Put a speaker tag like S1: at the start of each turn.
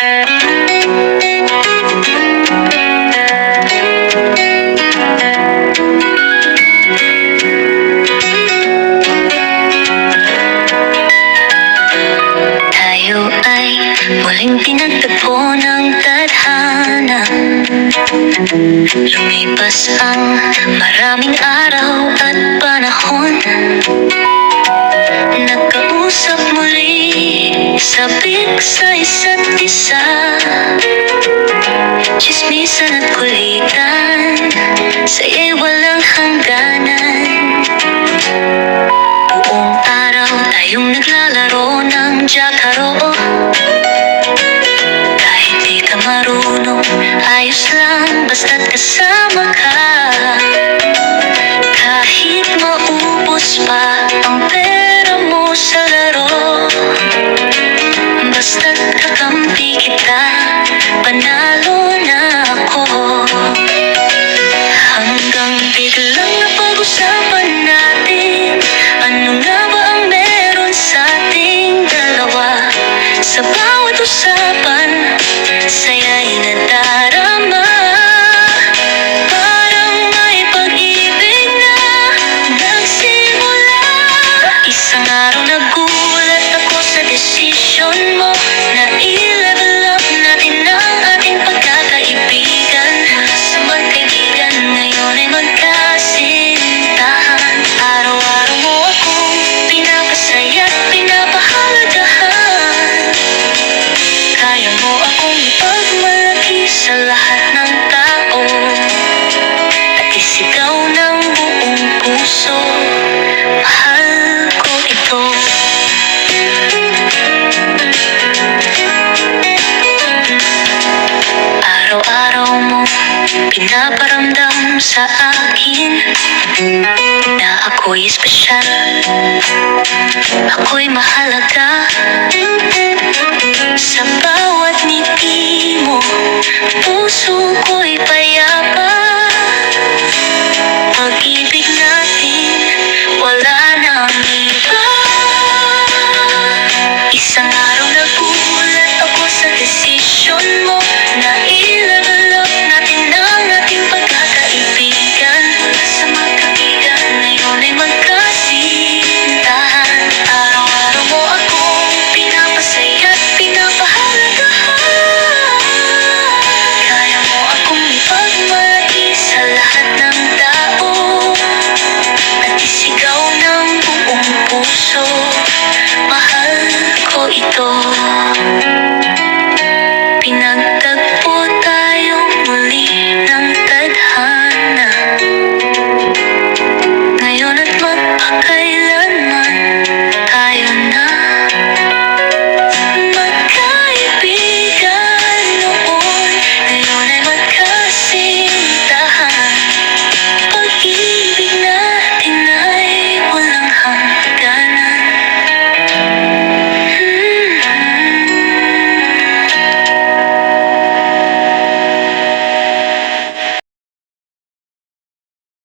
S1: Muling tinagtagpo ng tadhana. Lumipas ang maraming araw at panahon sabik sa isa't isa. Chismisan at kulitan, sa'yo'y walang hangganan. Buong araw tayong naglalaro ng jakaro Kahit di ka marunong, ayos lang basta't kasama ka bawat Pinaparamdam sa akin Na ako'y espesyal. Ako'y mahalaga. Sa bawat ngiti mo Puso ko'y palaga